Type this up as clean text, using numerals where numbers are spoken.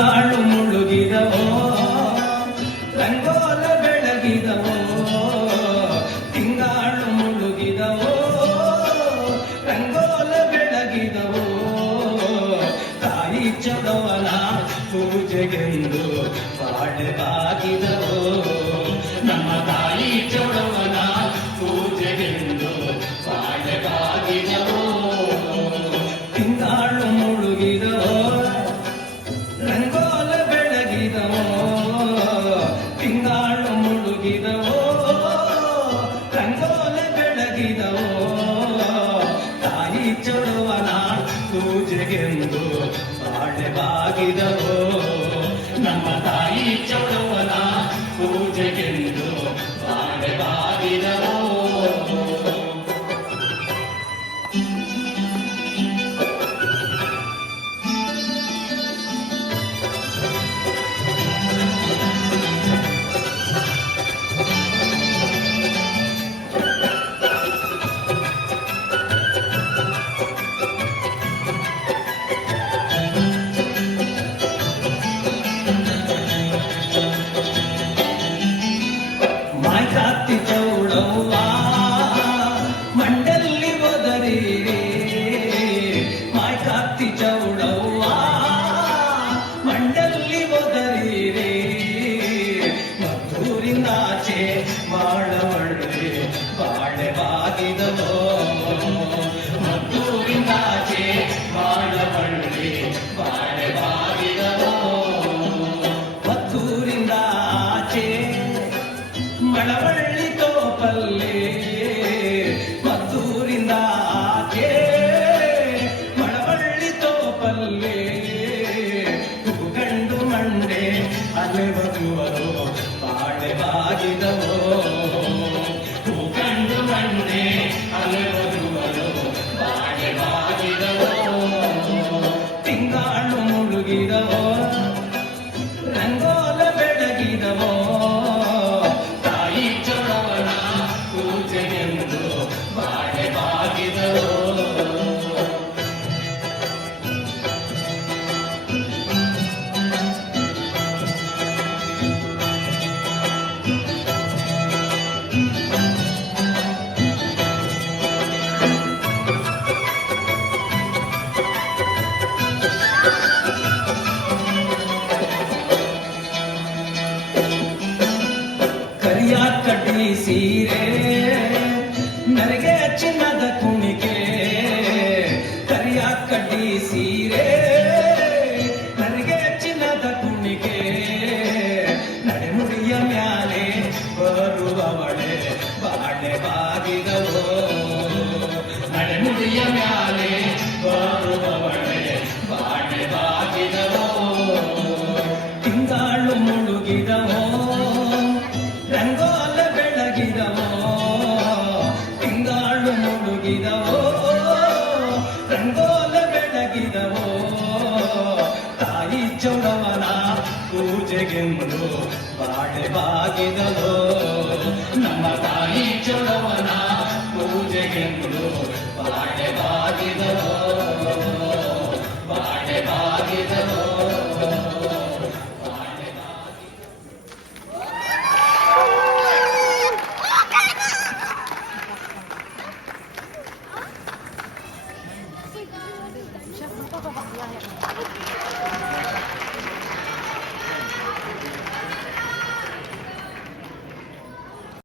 ತಿಂಗಾಳು ಮುಳುಗಿದವೋ ರಂಗೋಲ ಬೆಳಗಿದವೋ ತಿಂಗಾಳು ಮುಳುಗಿದವೋ ರಂಗೋಲ ಬೆಳಗಿದವೋ ತಾಯಿ ಚೊಡವನ ಪೂಜೆಗೆಂದು ಬಾಳೆವಾಗಿದವೋ ನಮ್ಮ ತಾಯಿ ಚೊಡವನ ಪೂಜೆಗೆಂದು ಬಾಳೆವಾಗಿದವೋ ತಿಂಗಾಳು ಮುಳುಗಿದವೋ ರಂಗೋಲ ಬೆಳಗಿದವೋ ತಿಂಗಾಳು ಮುಳುಗಿದವೋ ರಂಗೋಲ ಬೆಳಗಿದವೋ ತಾಯಿ ಚೊಡವನ ಪೂಜೆಗೆಂದು ಬಾಳೆವಾಗಿದವೋ ನಮ್ಮ ತಾಯಿ ಚೊಡವನ ಪೂಜೆಗೆಂದು ಬಾಳೆವಾಗಿದವೋ ಮಾಯ್ಕಾತಿ ಚೌಡವ್ವ ಮಂಡಲ್ಲಿ ಒದರಿರಿ ಮಾಯ್ಕಾತಿ ಚೌಡವ್ವ ಮಂಡಲ್ಲಿ ಒದರಿರಿ ಮದ್ದೂರಿಂದಾಚೆ ಬಾಳವಳ್ಳಿ ಬಾಳೆವಾಗಿದವೋ ಮದ್ದೂರಿಂದಾಚೆ ಬಾಳವಳ್ಳಿ ಬಾಳೆವಾಗಿದವೋ ಮದ್ದೂರಿಂದಾಚೆ ಮಳವಳ್ಳಿ ತೋಪಲ್ಲಿ ಮದ್ದೂರಿಂದ ಆಚೆ ಮಳವಳ್ಳಿ ತೋಪಲ್ಲಿ ಗಂಡು ಮಂಡೆ ಅಲೆವಗುವರು ಬಾಳೆವಾಗಿದವೋ ಗಂಡು ಮಂಡೆ ಅಲೆವಗುವರು ಬಾಳೆವಾಗಿದವೋ ತಿಂಗಾಳು ಮುಳುಗಿದವೋ ರಂಗೋಲ ಬೆಳಗಿದವೋ ಕರಿಯ ಕಡ್ಡಿ ಸೀರೆ ನನಗೆ ಚಿನ್ನದ ಕುಣಿಕೆ ಕರಿಯ ಕಡ್ಡಿ ಸೀರೆ ನನಗೆ ಚಿನ್ನದ ಕುಣಿಕೆ ನಡೆನುಡಿಯ ಮ್ಯಾಲೆ ಬರುವವಳೆ ಬಾಳೆವಾಗಿದವೋ ನಡೆನುಡಿಯ ಮ್ಯಾಲೆ ಬರುವವಳೆ ಬಾಳೆವಾಗಿದವೋ ತಿಂಗಾಳು ಮುಳುಗಿದವೋ ರಂಗೋಲ ಬೆಳಗಿದವೋ ತಿಂಗಾಳು ಮುಳುಗಿದವೋ ರಂಗೋಲ ಬೆಳಗಿದವೋ ತಾಯಿ ಚೊಡವನ ಪೂಜೆಗೆಂದು ಬಾಳೆವಾಗಿದವೋ ನಮ್ಮ ತಾಯಿ ಚೊಡವನ ಪೂಜೆಗೆಂದು ಬಾಳೆವಾಗಿದವೋ ಬಾಳೆವಾಗಿದವೋ Chef, magpapapakla.